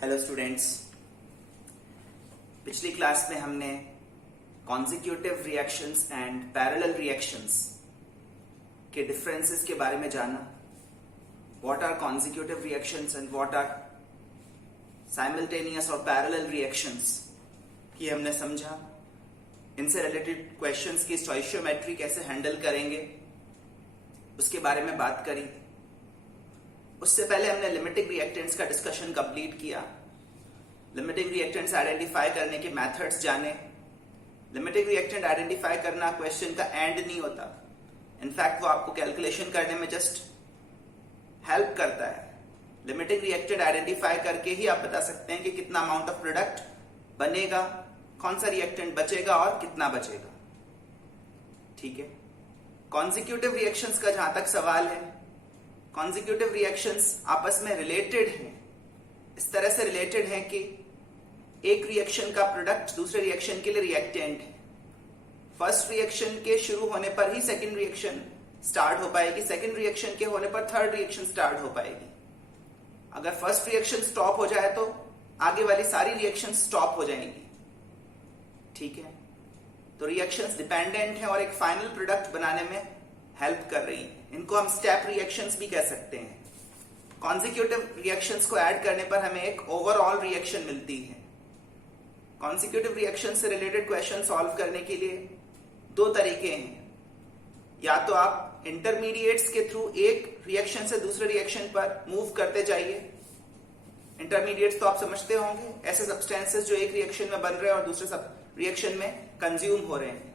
Hello students, पिछली class में हमने consecutive reactions and parallel reactions के डिफरेंसेस के बारे में जाना। What are consecutive reactions and what are simultaneous और पैरेलल रिएक्शंस की हमने समझा। इनसे रिलेटेड क्वेश्चंस की स्टोइशियोमेट्री कैसे हैंडल करेंगे उसके बारे में बात करी। उससे पहले हमने लिमिटिंग रिएक्टेंट्स का डिस्कशन कंप्लीट किया। लिमिटिंग रिएक्टेंट्स आइडेंटिफाई करने के मेथड्स जाने। लिमिटिंग रिएक्टेंट आइडेंटिफाई करना क्वेश्चन का एंड नहीं होता, इनफैक्ट वो आपको कैलकुलेशन करने में जस्ट हेल्प करता है। लिमिटिंग रिएक्टेंट आइडेंटिफाई करके ही आप बता सकते हैं कि कितना अमाउंट ऑफ प्रोडक्ट बनेगा, कौन सा रिएक्टेंट बचेगा और कितना बचेगा। ठीक है। कॉन्जिक्यूटिव रिएक्शंस का जहां तक सवाल है, कॉन्जिक्यूटिव रिएक्शंस आपस में रिलेटेड हैं। इस तरह से रिलेटेड हैं कि एक रिएक्शन का प्रोडक्ट दूसरे रिएक्शन के लिए रिएक्टेंट है। फर्स्ट रिएक्शन के शुरू होने पर ही सेकंड रिएक्शन स्टार्ट हो पाएगी, सेकंड रिएक्शन के होने पर थर्ड रिएक्शन स्टार्ट हो पाएगी। अगर फर्स्ट रिएक्शन स्टॉप हो जाए तो आगे वाली सारी रिएक्शन स्टॉप हो जाएंगी। ठीक है। तो रिएक्शंस डिपेंडेंट हैं और एक फाइनल प्रोडक्ट बनाने में हेल्प कर रही हैं। इनको हम स्टेप रिएक्शंस भी कह सकते हैं। कॉन्जिक्यूटिव रिएक्शंस को ऐड करने पर हमें एक ओवरऑल रिएक्शन मिलती है। कॉन्जिक्यूटिव रिएक्शन से रिलेटेड क्वेश्चन सॉल्व करने के लिए दो तरीके हैं। या तो आप इंटरमीडिएट्स के थ्रू एक रिएक्शन से दूसरे रिएक्शन पर मूव करते जाइए। इंटरमीडिएट्स तो आप समझते होंगे, ऐसे सब्सटेंसेस जो एक रिएक्शन में बन रहे हैं और दूसरे रिएक्शन में कंज्यूम हो रहे हैं।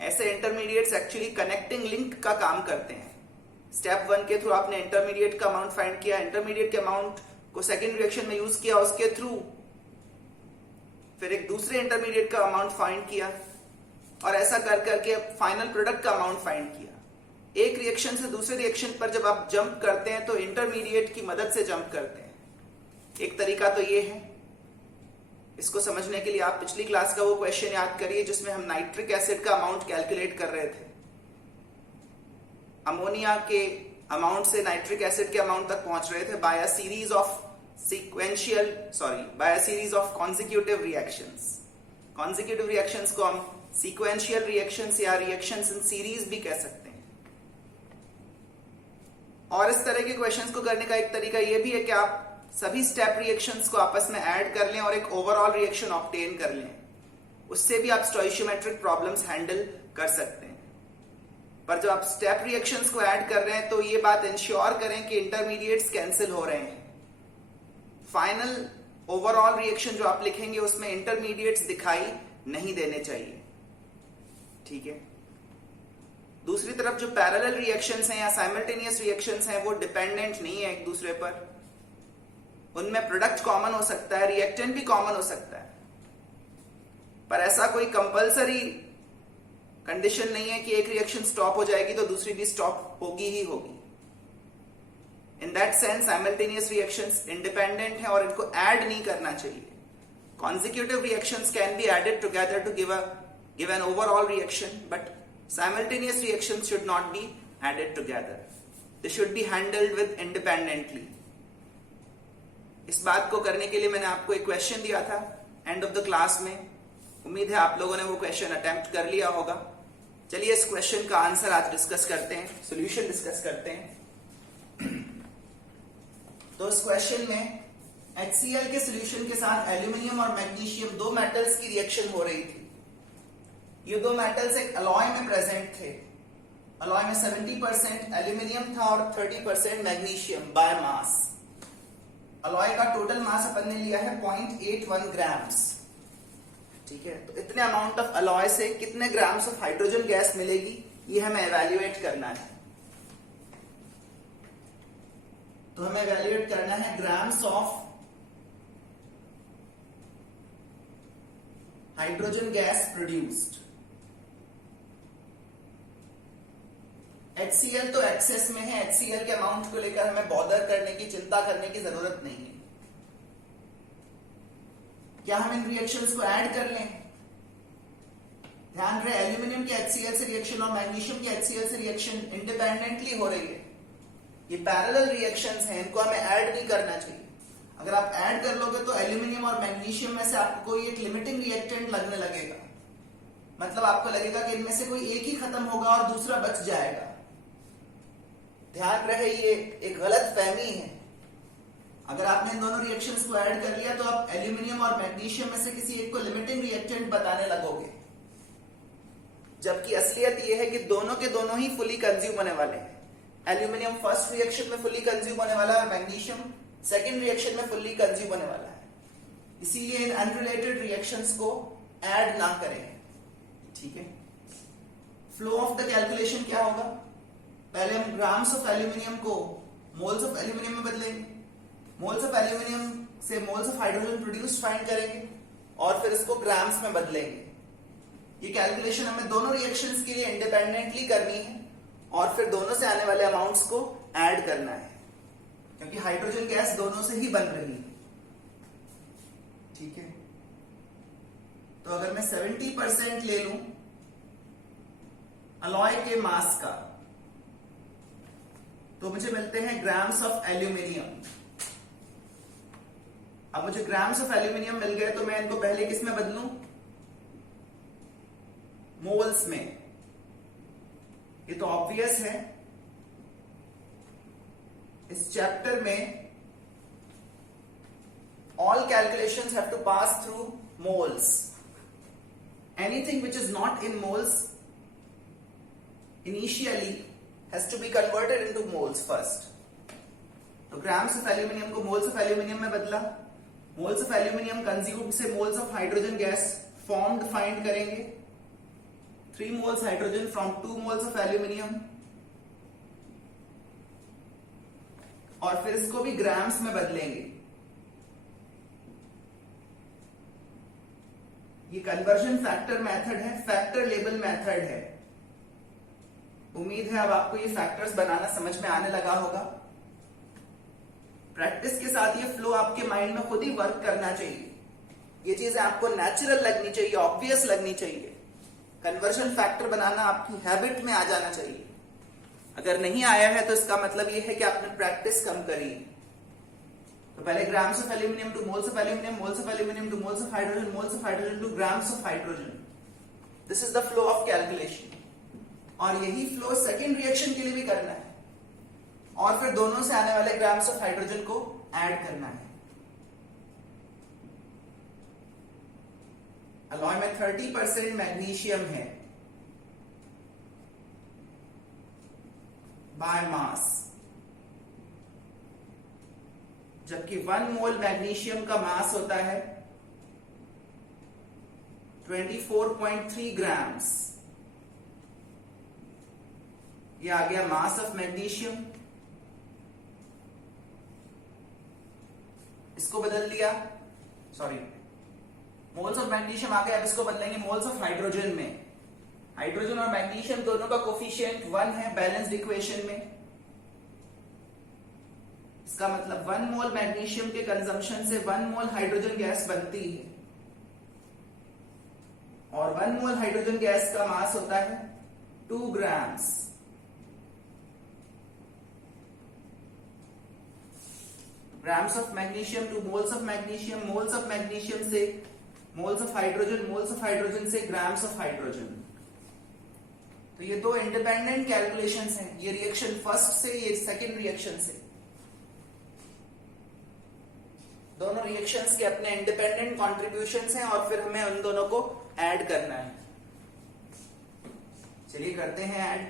ऐसे इंटरमीडिएट्स एक्चुअली कनेक्टिंग लिंक का काम करते हैं। स्टेप 1 के थ्रू आपने इंटरमीडिएट का अमाउंट फाइंड किया, इंटरमीडिएट के अमाउंट को सेकंड रिएक्शन में यूज किया, उसके थ्रू फिर एक दूसरे इंटरमीडिएट का अमाउंट फाइंड किया और ऐसा कर करके फाइनल प्रोडक्ट का अमाउंट फाइंड किया। एक रिएक्शन से दूसरे रिएक्शन पर जब आप जंप करते हैं तो इंटरमीडिएट की मदद से जंप करते हैं। एक तरीका तो ये है। इसको समझने के लिए आप पिछली क्लास का वो क्वेश्चन याद करिए जिसमें हम नाइट्रिक एसिड का अमाउंट कैलकुलेट कर रहे थे। अमोनिया के अमाउंट से नाइट्रिक एसिड के अमाउंट तक पहुंच रहे थे by a series of consecutive reactions. Consecutive reactions को हम सीक्वेंशियल रिएक्शंस या रिएक्शंस इन सीरीज भी कह सकते हैं। और इस तरह के क्वेश्चंस को करने का एक तरीका यह भी है कि आप सभी स्टेप रिएक्शंस को आपस में ऐड कर लें और एक ओवरऑल रिएक्शन ऑब्टेन कर लें। उससे भी आप स्टोइशियोमेट्रिक प्रॉब्लम्स हैंडल कर सकते हैं। पर जब आप स्टेप रिएक्शंस को ऐड कर रहे हैं तो ये बात इंश्योर करें कि इंटरमीडिएट्स कैंसिल हो रहे हैं। फाइनल ओवरऑल रिएक्शन जो आप लिखेंगे उसमें इंटरमीडिएट्स दिखाई नहीं देने चाहिए। ठीक है। दूसरी तरफ जो पैरेलल रिएक्शंस हैं या साइमल्टेनियस रिएक्शंस हैं वो डिपेंडेंट नहीं है एक दूसरे पर। उनमें प्रोडक्ट कॉमन हो सकता है, रिएक्टेंट भी कॉमन हो सकता है, पर ऐसा कोई कंपलसरी कंडीशन नहीं है कि एक रिएक्शन स्टॉप हो जाएगी तो दूसरी भी स्टॉप होगी ही होगी। In that sense simultaneous reactions independent हैं और इनको ऐड नहीं करना चाहिए। Consecutive reactions can be added together to give an overall reaction, but simultaneous reactions should not be added together. They should be handled with independently. इस बात को करने के लिए मैंने आपको एक क्वेश्चन दिया था एंड ऑफ द क्लास में। उम्मीद है आप लोगों ने वो क्वेश्चन अटेम्प्ट कर लिया होगा। चलिए इस क्वेश्चन का आंसर आज डिस्कस करते हैं, सॉल्यूशन डिस्कस करते हैं। तो इस क्वेश्चन में HCl के सॉल्यूशन के साथ एल्यूमिनियम और मैग्नीशियम दो मेटल्स की रिएक्शन हो रही थी। ये दो मेटल्स एक अलॉय में प्रेजेंट थे। अलॉय में 70% एल्यूमिनियम था और 30% मैग्नीशियम बाय मास। अलॉय का टोटल मास अपन ने लिया है 0.81 ग्राम्स। ठीक है। तो इतने अमाउंट ऑफ अलॉय से कितने ग्राम्स ऑफ हाइड्रोजन गैस मिलेगी ये हमें एवेल्युएट करना है। तो हमें एवेल्युएट करना है grams of hydrogen gas produced. HCl तो एक्सेस में है, HCl के अमाउंट को लेकर हमें बॉदर करने की, चिंता करने की जरूरत नहीं है। क्या हम इन रिएक्शंस को ऐड कर लें? ध्यान रहे एल्यूमिनियम के HCl से रिएक्शन और मैग्नीशियम के HCl से रिएक्शन इंडिपेंडेंटली हो रही है। ये पैरेलल रिएक्शंस हैं, इनको हमें ऐड नहीं करना चाहिए। अगर आप ऐड कर लोगे तो एल्यूमिनियम और मैग्नीशियम में से आपको कोई एक लिमिटिंग रिएक्टेंट लगने लगेगा, मतलब आपको लगेगा कि इनमें से कोई एक ही खत्म होगा और दूसरा बच जाएगा। ध्यान रहे ये एक गलत फहमी है। अगर आपने इन दोनों रिएक्शंस को ऐड कर लिया तो आप एल्यूमिनियम और मैग्नीशियम में से किसी एक को लिमिटिंग रिएक्टेंट बताने लगोगे, जबकि असलियत ये है कि दोनों के दोनों ही फुली कंज्यूम होने वाले हैं। एल्यूमिनियम फर्स्ट रिएक्शन में फुल्ली कंज्यूम होने वाला है, मैग्नीशियम सेकेंड रिएक्शन में फुल्ली कंज्यूम होने वाला है। इसीलिए इन अनरिलेटेड रिएक्शंस को ऐड ना करें, ठीक है। फ्लो ऑफ द कैलकुलेशन क्या होगा? पहले हम ग्राम्स ऑफ एल्यूमिनियम को मोल्स ऑफ एल्यूमिनियम में बदलेंगे, मोल्स ऑफ एल्यूमिनियम से moles of hydrogen produce find करेंगे और फिर इसको ग्राम्स में बदलेंगे। ये कैलकुलेशन हमें दोनों रिएक्शंस के लिए इंडिपेंडेंटली करनी है और फिर दोनों से आने वाले अमाउंट्स को ऐड करना है, क्योंकि हाइड्रोजन गैस दोनों से ही बन रही है, ठीक है। तो अगर मैं 70% ले लूं अलॉय के मास का तो मुझे मिलते हैं ग्राम्स ऑफ एल्यूमिनियम। अब मुझे ग्राम्स ऑफ एल्यूमिनियम मिल गए तो मैं इनको पहले किस में बदलूं? मोल्स में। ये तो ऑब्वियस है। इस चैप्टर में all calculations have to pass through moles. Anything which is not in moles initially has to be converted into moles first. तो ग्राम्स ऑफ एल्यूमिनियम को मोल्स ऑफ एल्यूमिनियम में बदला। मोल्स ऑफ एल्यूमिनियम कंज्यूम्ड से moles of hydrogen gas formed find करेंगे। 3 moles hydrogen from 2 moles of aluminium और फिर इसको भी ग्राम्स में बदलेंगे। ये कन्वर्जन फैक्टर मेथड है, फैक्टर लेबल मेथड है। उम्मीद है अब आपको ये फैक्टर्स बनाना समझ में आने लगा होगा। प्रैक्टिस के साथ ये फ्लो आपके माइंड में खुद ही वर्क करना चाहिए। ये चीजें आपको नेचुरल लगनी चाहिए, ऑब्वियस लगनी चाहिए। कन्वर्जन फैक्टर बनाना आपकी हैबिट में आ जाना चाहिए। अगर नहीं आया है तो इसका मतलब यह है कि आपने प्रैक्टिस कम करी। तो पहले grams of aluminium to moles of aluminium, moles of aluminium to moles of hydrogen, moles of hydrogen two grams of hydrogen. This is the flow of calculation. और यही फ्लो सेकेंड रिएक्शन के लिए भी करना है और फिर दोनों से आने वाले ग्राम्स ऑफ हाइड्रोजन को ऐड करना है। अलॉय में 30% मैग्नीशियम है बाय मास, जबकि 1 मोल मैग्नीशियम का मास होता है 24.3 ग्राम्स। ये आ गया मास ऑफ मैग्नीशियम। इसको बदल दिया, सॉरी मोल्स ऑफ मैग्नीशियम आ गया। अब इसको बदलेंगे मोल्स ऑफ हाइड्रोजन में। हाइड्रोजन और मैग्नीशियम दोनों का कोफिशिएंट 1 है बैलेंस्ड इक्वेशन में। इसका मतलब 1 मोल मैग्नीशियम के कंजम्पशन से 1 मोल हाइड्रोजन गैस बनती है और 1 मोल हाइड्रोजन गैस का मास होता है 2 grams. Grams of magnesium to moles of magnesium, moles of magnesium से moles of hydrogen, moles of hydrogen से ग्राम्स ऑफ हाइड्रोजन। तो ये दो इंडिपेंडेंट कैलकुलेशंस हैं, ये रिएक्शन फर्स्ट से, ये सेकंड रिएक्शन से। दोनों रिएक्शंस के अपने इंडिपेंडेंट कॉन्ट्रीब्यूशंस हैं और फिर हमें उन दोनोको ऐड करना है। चलिए करते हैं ऐड।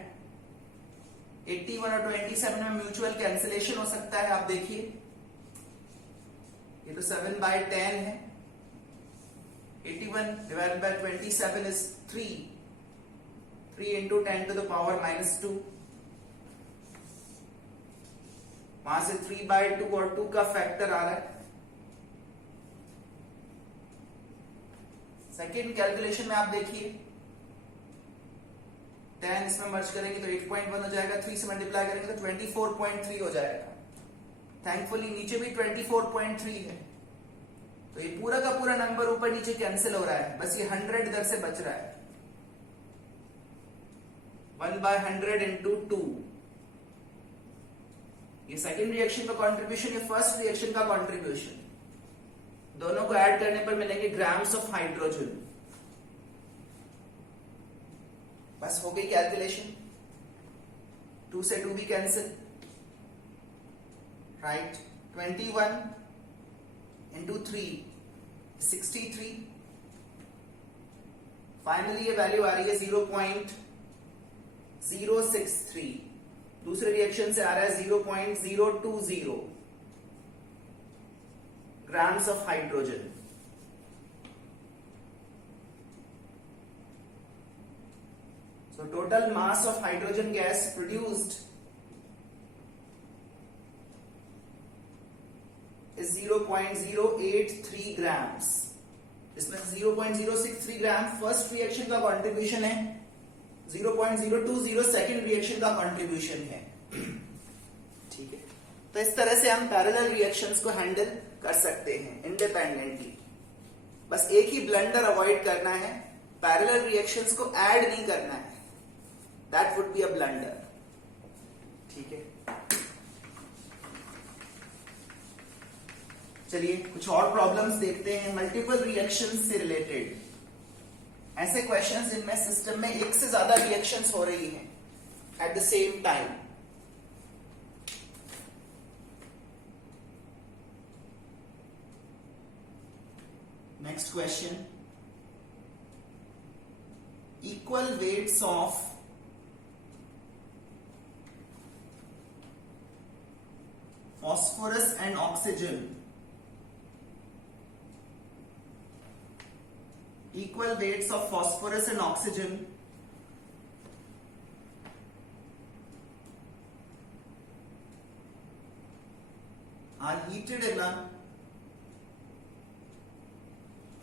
81 और 27 में म्यूचुअल कैंसिलेशन हो सकता है। आप देखिए ये तो 7/10 है। 81 divided by 27 is 3 into 10 to the power -2। वहां से 3/2 और 2 का फैक्टर आ रहा है। सेकेंड कैलकुलेशन में आप देखिए 10 इसमें मर्ज करेंगे तो 8.1 हो जाएगा, 3 से मल्टीप्लाई करेंगे तो 24.3 हो जाएगा। थैंकफुली नीचे भी 24.3 है, तो ये पूरा का पूरा नंबर ऊपर नीचे कैंसिल हो रहा है, बस ये 100 इधर से बच रहा है। 1/100 into 2 ये सेकेंड रिएक्शन का कंट्रीब्यूशन, ये फर्स्ट रिएक्शन का कंट्रीब्यूशन, दोनों को ऐड करने पर मिलेंगे ग्राम्स ऑफ हाइड्रोजन। बस हो गई कैलकुलेशन, 2 से 2 भी कैंसिल, राइट। 21 into 3 63। फाइनली ये वैल्यू आ रही है 0.063। दूसरे रिएक्शन से आ रहा है 0.020 grams of hydrogen. So total mass of hydrogen gas produced is 0.083 grams। इसमें 0.063 ग्राम फर्स्ट रिएक्शन का कंट्रीब्यूशन है, 0.020 सेकेंड रिएक्शन का कंट्रीब्यूशन है। ठीक है, तो इस तरह से हम पैरेलल रिएक्शंस को हैंडल कर सकते हैं इंडिपेंडेंटली। बस एक ही ब्लंडर अवॉइड करना है, पैरेलल रिएक्शंस को ऐड नहीं करना है, that would be a blunder. ठीक है, चलिए कुछ और प्रॉब्लम्स देखते हैं मल्टीपल रिएक्शंस से रिलेटेड। ऐसे क्वेश्चंस जिनमें सिस्टम में एक से ज्यादा रिएक्शंस हो रही हैं at the same time. Next question, equal weights of phosphorus and oxygen, equal weights of phosphorus and oxygen are heated in a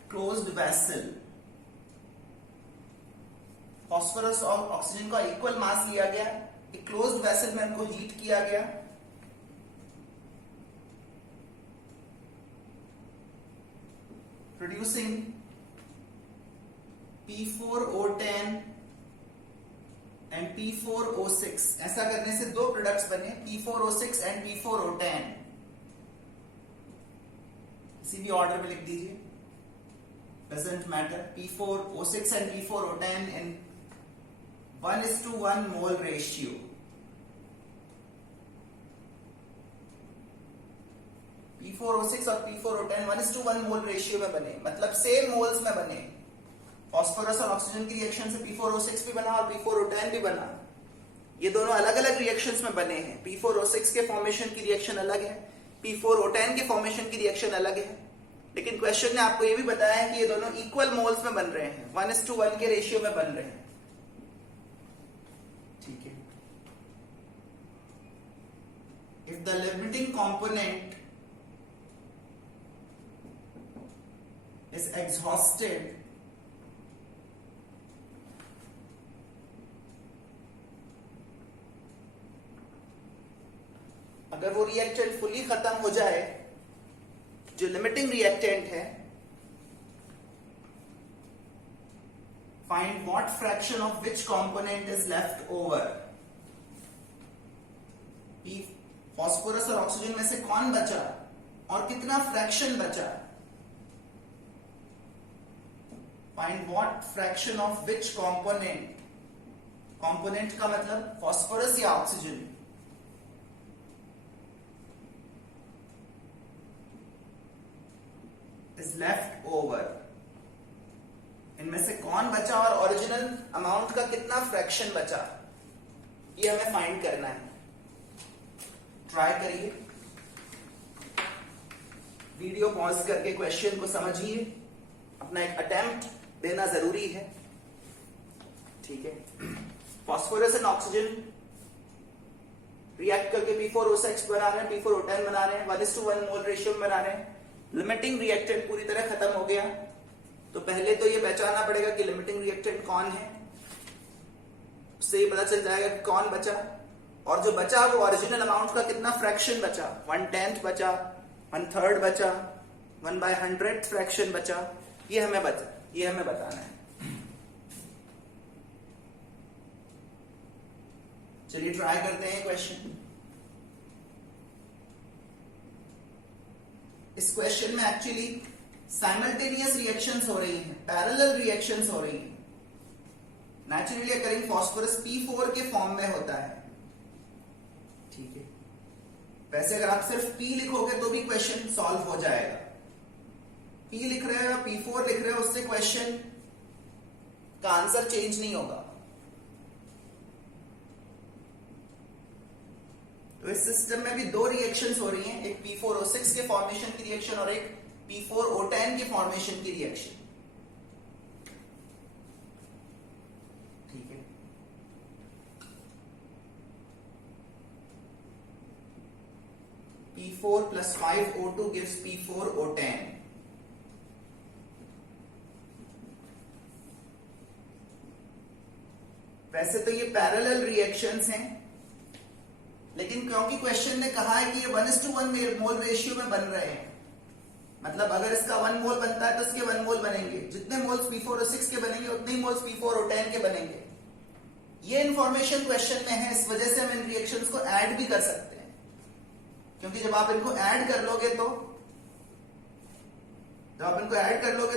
closed vessel। phosphorus और oxygen का इक्वल मास लिया गया, एक क्लोज्ड वेसल में उनको हीट किया गया, producing P4O10 and P4O6। ऐसा करने से दो प्रोडक्ट्स बने, P4O6 एंड P4O10। किसी भी ऑर्डर में लिख दीजिए, doesn't matter. P4O6 and P4O10 in 1:1 mole ratio. P4O6 और P4O10 1:1 मोल रेशियो में बने, मतलब सेम मोल्स में बने। फॉस्फोरस और ऑक्सीजन की रिएक्शन से P4O6 भी बना और P4O10 भी बना। ये दोनों अलग अलग रिएक्शंस में बने हैं। P4O6 के फॉर्मेशन की रिएक्शन अलग है, P4O10 के फॉर्मेशन की रिएक्शन अलग है, लेकिन क्वेश्चन ने आपको ये भी बताया है कि ये दोनों इक्वल मोल्स में बन रहे हैं, 1:1 के रेशियो में बन रहे हैं। ठीक है, if the limiting component is exhausted, अगर वो रिएक्टेंट फुली खत्म हो जाए, जो लिमिटिंग रिएक्टेंट है, find what fraction of which component is left over. Phosphorus और ऑक्सीजन में से कौन बचा और कितना फ्रैक्शन बचा। Find what fraction of which component, component का मतलब फॉस्फोरस या ऑक्सीजन, इज लेफ्ट ओवर। इनमें से कौन बचा और ओरिजिनल अमाउंट का कितना फ्रैक्शन बचा, ये हमें फाइंड करना है। ट्राई करिए, वीडियो पॉज करके क्वेश्चन को समझिए, अपना एक अटेम्प्ट देना जरूरी है। ठीक है, फॉस्फोरस एंड ऑक्सीजन रिएक्ट करके P4O6 बना रहे हैं, P4O10 बना रहे हैं, 1:1 मोल रेशियो में बना रहे हैं। लिमिटिंग रिएक्टेंट पूरी तरह खत्म हो गया, तो पहले तो ये पहचानना पड़ेगा कि लिमिटिंग रिएक्टेंट कौन है, उससे ये पता चल जाएगा कि कौन बचा, और जो बचा वो ओरिजिनल अमाउंट का कितना फ्रैक्शन बचा, 1/10 बचा, 1/3 बचा, 1/100 फ्रैक्शन बचा, ये हमें बताना है। चलिए ट्राई करते हैं क्वेश्चन। इस क्वेश्चन में एक्चुअली साइमल्टेनियस रिएक्शंस हो रही हैं, पैरेलल रिएक्शंस हो रही हैं। नेचुरली अकरिंग फास्फोरस P4 के फॉर्म में होता है, ठीक है। वैसे अगर आप सिर्फ P लिखोगे तो भी क्वेश्चन सॉल्व हो जाएगा। P लिख रहे हो, P4 लिख रहे हो, उससे क्वेश्चन का आंसर चेंज नहीं होगा। तो इस सिस्टम में भी दो रिएक्शंस हो रही हैं, एक P4O6 के फॉर्मेशन की रिएक्शन और एक P4O10 के फॉर्मेशन की रिएक्शन, ठीक है। P4 plus 5O2 gives P4O10. वैसे तो ये पैरेलल रिएक्शंस हैं, लेकिन क्योंकि क्वेश्चन ने कहा है कि ये 1:1 मोल रेशियो में बन रहे हैं, मतलब अगर इसका 1 मोल बनता है तो इसके 1 मोल बनेंगे, जितने मोल्स P4O6 के बनेंगे उतने ही मोल्स P4O10 के बनेंगे। ये इंफॉर्मेशन क्वेश्चन में है, इस वजह से हम इन रिएक्शंस को ऐड भी कर सकते हैं, क्योंकि जब आप इनको ऐड कर लोगे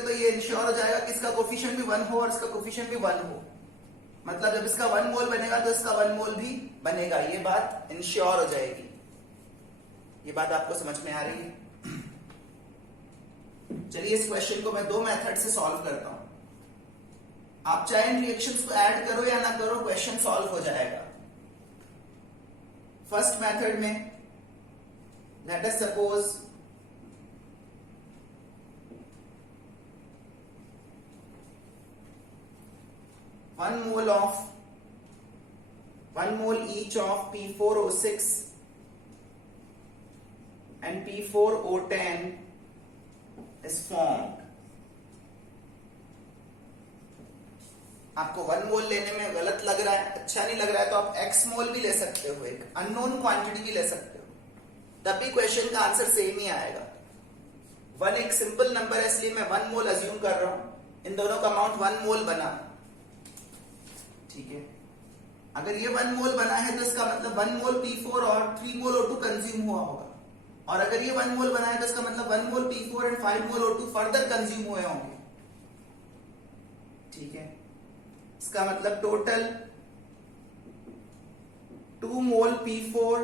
तो ये इंश्योर हो जाएगा कि इसका कोफिशिएंट भी 1 हो और इसका कोफिशिएंट भी 1 हो। मतलब जब इसका 1 मोल बनेगा तो इसका 1 मोल भी बनेगा, ये बात इंश्योर हो जाएगी। ये बात आपको समझ में आ रही है? चलिए इस क्वेश्चन को मैं दो मेथड से सॉल्व करता हूं। आप चाहे इन रिएक्शंस को ऐड करो या ना करो, क्वेश्चन सॉल्व हो जाएगा। फर्स्ट मेथड में let us suppose one mole each of P4O6 and P4O10 is formed. आपको 1 मोल लेने में गलत लग रहा है, अच्छा नहीं लग रहा है, तो आप x मोल भी ले सकते हो, एक अननोन क्वांटिटी भी ले सकते हो, तब भी क्वेश्चन का आंसर सेम ही आएगा। 1 एक सिंपल नंबर है, इसलिए मैं 1 मोल अज्यूम कर रहा हूं। इन दोनों का अमाउंट 1 मोल बना, ठीक है। अगर ये 1 मोल बना है तो इसका मतलब 1 मोल P4 और 3 मोल O2 कंज्यूम हुआ होगा, और अगर ये 1 मोल बना है तो इसका मतलब 1 मोल P4 and 5 mole O2 further consume हुए होंगे, ठीक है। इसका मतलब total 2 mole P4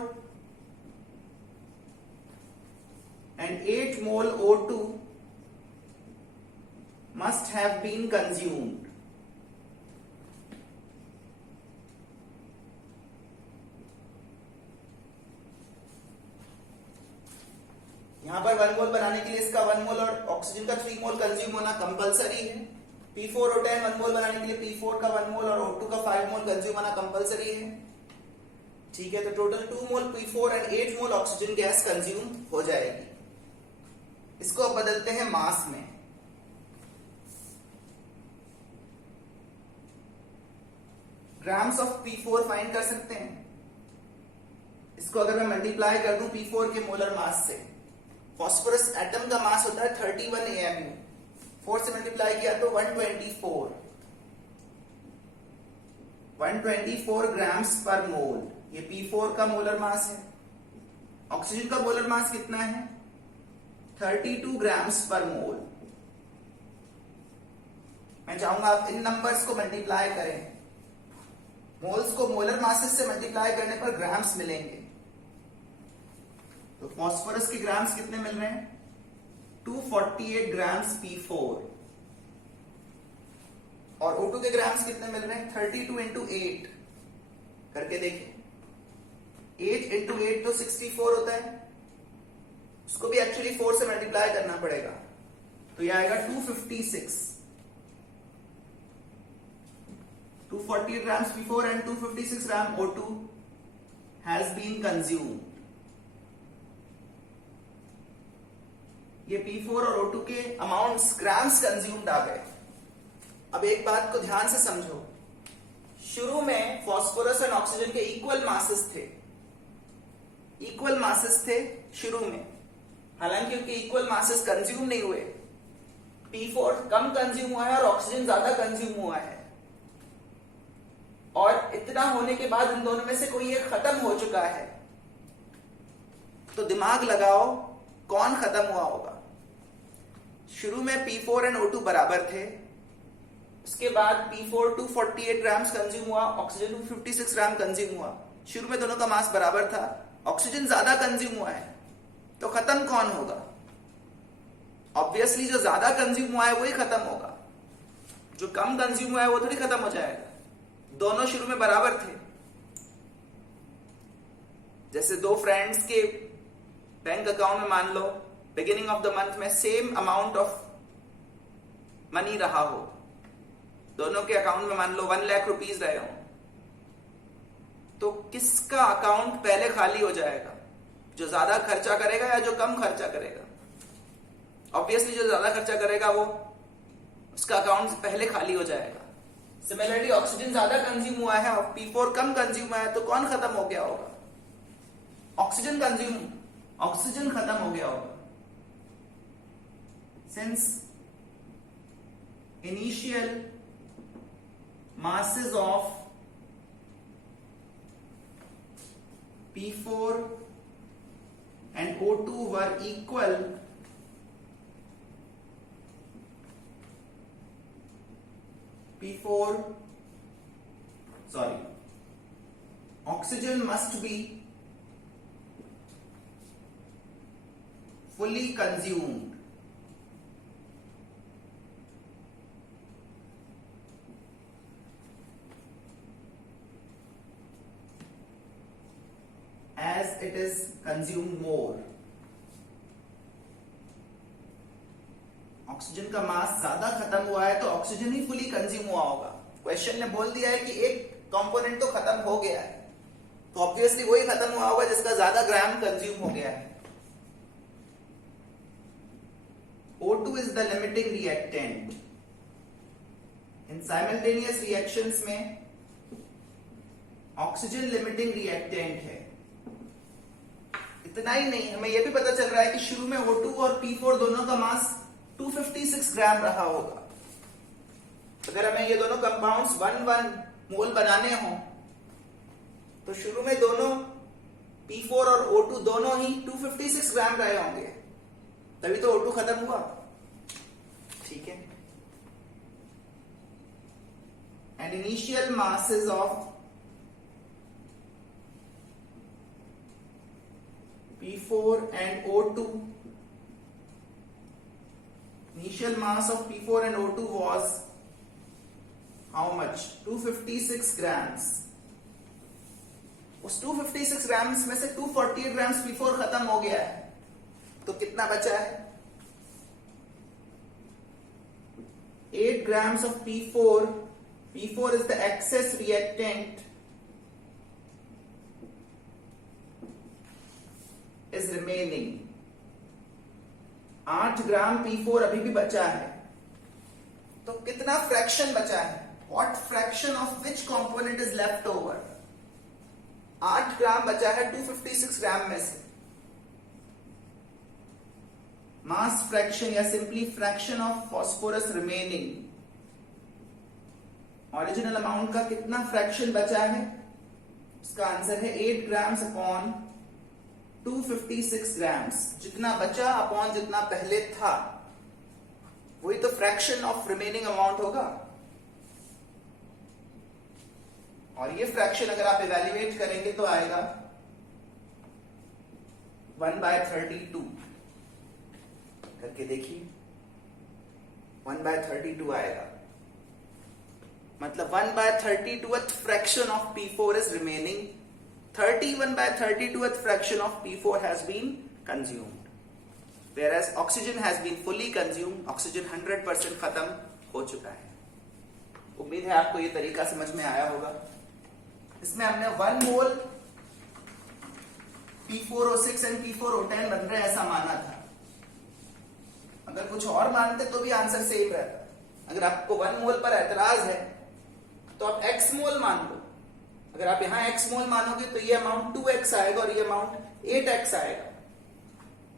and 8 mole O2 must have been consumed. यहां पर 1 मोल बनाने के लिए इसका 1 मोल और ऑक्सीजन का 3 मोल कंज्यूम होना कंपलसरी है। P4O10 1 मोल बनाने के लिए P4 का 1 मोल और O2 का 5 मोल कंज्यूम होना कंपलसरी है, ठीक है। तो total 2 mole P4 and 8 mole oxygen gas consume हो जाएगी। इसको अब बदलते हैं मास में। ग्राम्स ऑफ P4 फाइंड कर सकते हैं। इसको अगर मैं मल्टीप्लाई कर दूं P4 के मोलर मास से, फास्फोरस एटम का मास होता है 31 AMU, 4 से मल्टीप्लाई किया तो 124 ग्राम्स पर मोल। ये P4 का मोलर मास है। ऑक्सीजन का मोलर मास कितना है? 32 ग्राम्स पर मोल। मैं चाहूंगा आप इन नंबर्स को मल्टीप्लाई करें। मोल्स को मोलर मासेस से मल्टीप्लाई करने पर ग्राम्स मिलेंगे। तो फास्फोरस के ग्राम्स कितने मिल रहे हैं? 248 ग्राम्स P4, और O2 के ग्राम्स कितने मिल रहे हैं? 32 इंटू 8 करके देखिए, 8 इंटू 8 तो 64 होता है, उसको भी एक्चुअली 4 से मल्टीप्लाई करना पड़ेगा, तो यह आएगा 256। 240 grams P4 and 256 gram O2 has been consumed. ये P4 और O2 के अमाउंट्स ग्राम्स कंज्यूम्ड आ गए। अब एक बात को ध्यान से समझो, शुरू में फास्फोरस और ऑक्सीजन के इक्वल मासेस थे शुरू में, हालांकि उनके इक्वल मासेस कंज्यूम नहीं हुए। P4 कम कंज्यूम हुआ है और ऑक्सीजन ज्यादा कंज्यूम हुआ है, और इतना होने के बाद इन दोनों में से कोई एक खत्म हो चुका है। तो दिमाग लगाओ, कौन खत्म हुआ होगा? शुरू में P4 एंड O2 बराबर थे, उसके बाद P4 248 ग्राम्स कंज्यूम हुआ, ऑक्सीजन 256 ग्राम कंज्यूम हुआ। शुरू में दोनों का मास बराबर था, ऑक्सीजन ज्यादा कंज्यूम हुआ है, तो खत्म कौन होगा? ऑब्वियसली जो ज्यादा कंज्यूम हुआ है वही खत्म होगा, जो कम कंज्यूम हुआ है वो थोड़ी खत्म हो जाएगा। दोनों शुरू में बराबर थे। जैसे दो फ्रेंड्स के बैंक अकाउंट में मान लो बिगिनिंग ऑफ द मंथ में सेम अमाउंट ऑफ मनी रहा हो, दोनों के अकाउंट में मान लो 1 लाख रुपीज रहे हो, तो किसका अकाउंट पहले खाली हो जाएगा? जो ज्यादा खर्चा करेगा या जो कम खर्चा करेगा? ऑब्वियसली जो ज्यादा खर्चा करेगा वो उसका अकाउंट पहले खाली हो जाएगा। सिमिलरली ऑक्सीजन ज्यादा कंज्यूम हुआ है और P4 कम कंज्यूम हुआ है, तो कौन खत्म हो गया होगा? ऑक्सीजन खत्म हो गया होगा। Since initial masses of P4 and O2 were equal, oxygen must be fully consumed. As it is consumed more. Oxygen का मास ज्यादा खत्म हुआ है तो ऑक्सीजन ही फुली कंज्यूम हुआ होगा। क्वेश्चन ने बोल दिया है कि एक कंपोनेंट तो खत्म हो गया है, तो ऑब्वियसली वही खत्म हुआ होगा जिसका ज्यादा ग्राम कंज्यूम हो गया है। O2 is the limiting reactant. In simultaneous reactions में ऑक्सीजन लिमिटिंग रिएक्टेंट है। इतना ही नहीं, हमें यह भी पता चल रहा है कि शुरू में O2 और P4 दोनों का मास 256 ग्राम रहा होगा। अगर हमें ये दोनों कंपाउंड्स 1 मोल बनाने हो तो शुरू में दोनों P4 और O2 दोनों ही 256 ग्राम रहे होंगे, तभी तो O2 खत्म हुआ। ठीक है। And initial masses of P4 and O2, initial mass of P4 and O2 was how much? 256 grams. उस 256 ग्राम्स में से 248 ग्राम्स P4 खत्म हो गया है, तो कितना बचा है? 8 grams of P4. P4 is the excess reactant is remaining. 8 gram P4 अभी भी बचा है, तो कितना फ्रैक्शन बचा है? What fraction of which component is left over? 8 ग्राम बचा है 256 ग्राम में से। मास फ्रैक्शन या simply fraction of phosphorus remaining, original amount का कितना फ्रैक्शन बचा है? इसका आंसर है 8 ग्राम्स अपॉन 256 ग्राम्स। जितना बचा अपॉन जितना पहले था, वही तो फ्रैक्शन ऑफ रिमेनिंग अमाउंट होगा। और ये फ्रैक्शन अगर आप इवैल्यूएट करेंगे तो आएगा 1/32। करके देखिए, 1/32 आएगा। मतलब 1/32th fraction of P4 is remaining. 31/32th fraction of P4 has been consumed, whereas oxygen has been fully consumed. Oxygen 100% खत्म हो चुका है। उम्मीद है आपको ये तरीका समझ में आया होगा। इसमें हमने 1 मोल P4O6 एंड P4O10 बन रहे ऐसा माना था। अगर कुछ और मानते तो भी आंसर सेम रहता। अगर आपको 1 मोल पर एतराज है तो आप x मोल मान लो। अगर आप यहां x मोल मानोगे तो ये अमाउंट 2x आएगा और ये अमाउंट 8x आएगा।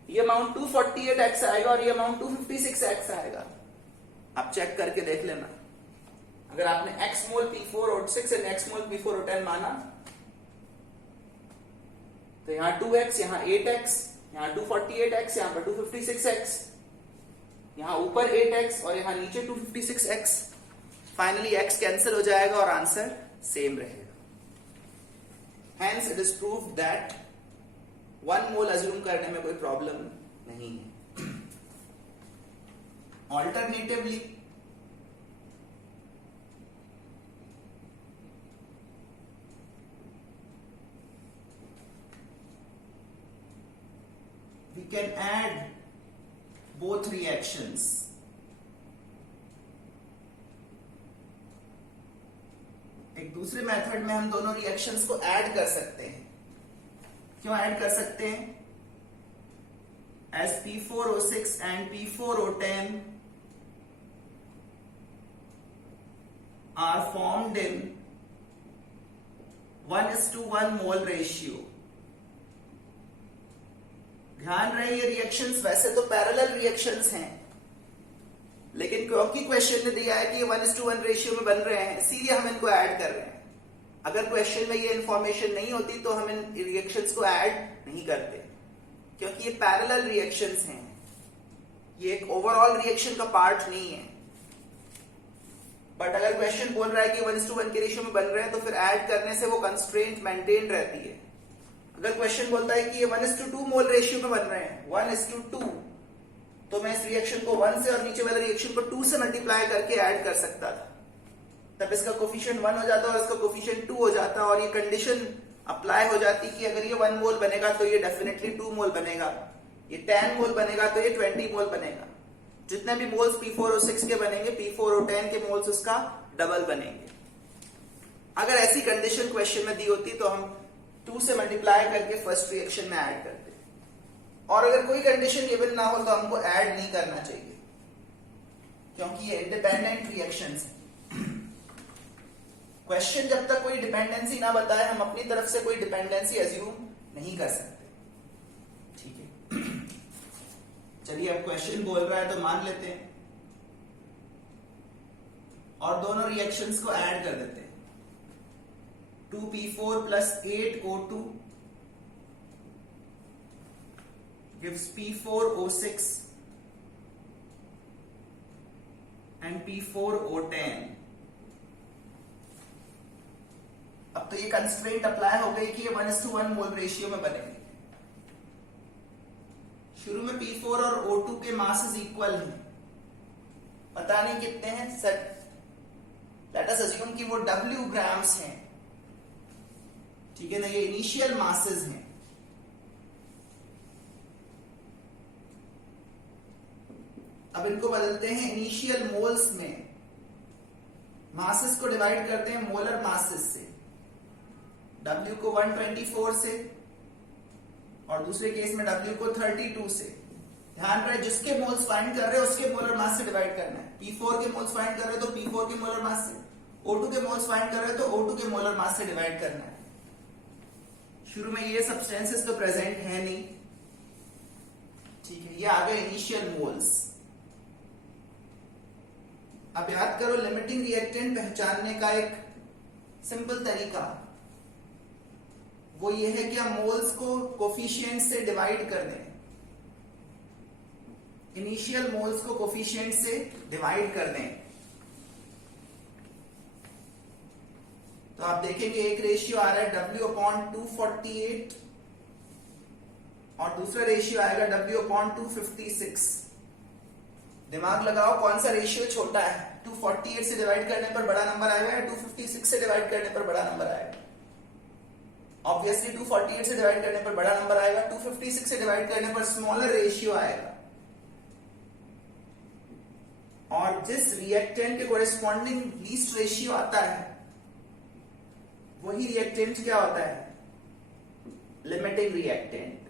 ये अमाउंट 248x आएगा और ये अमाउंट 256x आएगा। आप चेक करके देख लेना। अगर आपने x mole P4O6 and x mole P4O10 माना तो यहां 2x, यहां 8x, यहाँ 248x, यहाँ पर 256x, यहाँ ऊपर 8x और यहाँ नीचे 256x। फाइनली x कैंसिल हो जाएगा और आंसर सेम रहेगा। Hence it is proved that 1 mole assume करने में कोई प्रॉब्लम नहीं है। Alternatively, we can add both reactions. एक दूसरे मेथड में हम दोनों रिएक्शंस को ऐड कर सकते हैं। क्यों ऐड कर सकते हैं? As P4O6 and P4O10 are formed in 1:1 mole ratio. ध्यान रहे ये रिएक्शंस वैसे तो पैरेलल रिएक्शंस हैं, लेकिन क्योंकि क्वेश्चन ने दिया है कि ये 1:1 रेशियो में बन रहे हैं, इसीलिए हम इनको ऐड कर रहे हैं। अगर क्वेश्चन में ये इंफॉर्मेशन नहीं होती तो हम इन रिएक्शंस को ऐड नहीं करते, क्योंकि ये पैरेलल रिएक्शंस हैं। ये एक ओवरऑल रिएक्शन का पार्ट नहीं है। बट अगर क्वेश्चन बोल रहा है कि 1:1 के रेशियो में बन रहे हैं तो फिर ऐड करने से वो कंस्ट्रेंट मेंटेन रहती है। अगर क्वेश्चन बोलता है कि ये 1:2 मोल रेशियो में बन रहे हैं, 1:2, तो मैं इस रिएक्शन को 1 से और नीचे वाले रिएक्शन को 2 से मल्टीप्लाई करके ऐड कर सकता था। तब इसका कोफिशिएंट 1 हो जाता और इसका कोफिशिएंट 2 हो जाता और ये कंडीशन अप्लाई हो जाती कि अगर ये 1 मोल बनेगा तो ये डेफिनेटली 2 मोल बनेगा, ये 10 मोल बनेगा तो ये 20 मोल बनेगा। जितने भी मोल्स P4O6 के बनेंगे, P4O10 के मोल्स उसका डबल बनेंगे। अगर ऐसी कंडीशन क्वेश्चन में दी होती तो हम 2 से मल्टीप्लाई करके फर्स्ट रिएक्शन में ऐड करते। और अगर कोई कंडीशन गिवन ना हो तो हमको ऐड नहीं करना चाहिए, क्योंकि ये इंडिपेंडेंट रिएक्शंस हैं। क्वेश्चन जब तक कोई डिपेंडेंसी ना बताए हम अपनी तरफ से कोई डिपेंडेंसी अज्यूम नहीं कर सकते। ठीक है, चलिए अब क्वेश्चन बोल रहा है तो मान लेते हैं और दोनों रिएक्शंस को ऐड कर देते हैं। 2P4 plus 8O2 gives P4O6 and P4O10। अब तो ये कंस्ट्रेंट अप्लाई हो गई कि ये 1:1 मोल रेशियो में बनेंगे। शुरू में P4 और O2 के मासेस इक्वल हैं, पता नहीं कितने हैं, लेट अस अज्यूम कि वो W ग्राम्स हैं। ठीक है ना, ये इनिशियल मासेस हैं। अब इनको बदलते हैं इनिशियल मोल्स में। मासेस को डिवाइड करते हैं मोलर मासेस से। W को 124 से और दूसरे केस में W को 32 से। ध्यान रहे जिसके मोल्स फाइंड कर रहे हैं उसके मोलर मास से डिवाइड करना है। P4 के मोल्स फाइंड कर रहे हैं तो P4 के मोलर मास से, O2 के मोल्स फाइंड कर रहे हैं तो O2 के मोलर मास से डिवाइड करना है। शुरू में ये सब्सटेंसेस तो प्रेजेंट है नहीं। ठीक है, ये आ गए इनिशियल मोल्स। अब याद करो, लिमिटिंग रिएक्टेंट पहचानने का एक सिंपल तरीका वो ये है कि हम मोल्स को कोफिशिएंट से डिवाइड कर दें। इनिशियल मोल्स को कोफिशिएंट से डिवाइड कर दें तो आप देखेंगे एक रेशियो आ रहा है W/248 और दूसरा रेशियो आएगा W/256। दिमाग लगाओ कौन सा रेशियो छोटा है। 248 से डिवाइड करने पर बड़ा नंबर आएगा या 256 से डिवाइड करने पर बड़ा नंबर आएगा? ऑब्वियसली 248 से डिवाइड करने पर बड़ा नंबर आएगा, 256 से डिवाइड करने पर स्मॉलर रेशियो आएगा। और जिस रिएक्टेंट के कोरेस्पॉन्डिंग लीस्ट रेशियो आता है वही रिएक्टेंट क्या होता है? Limiting reactant.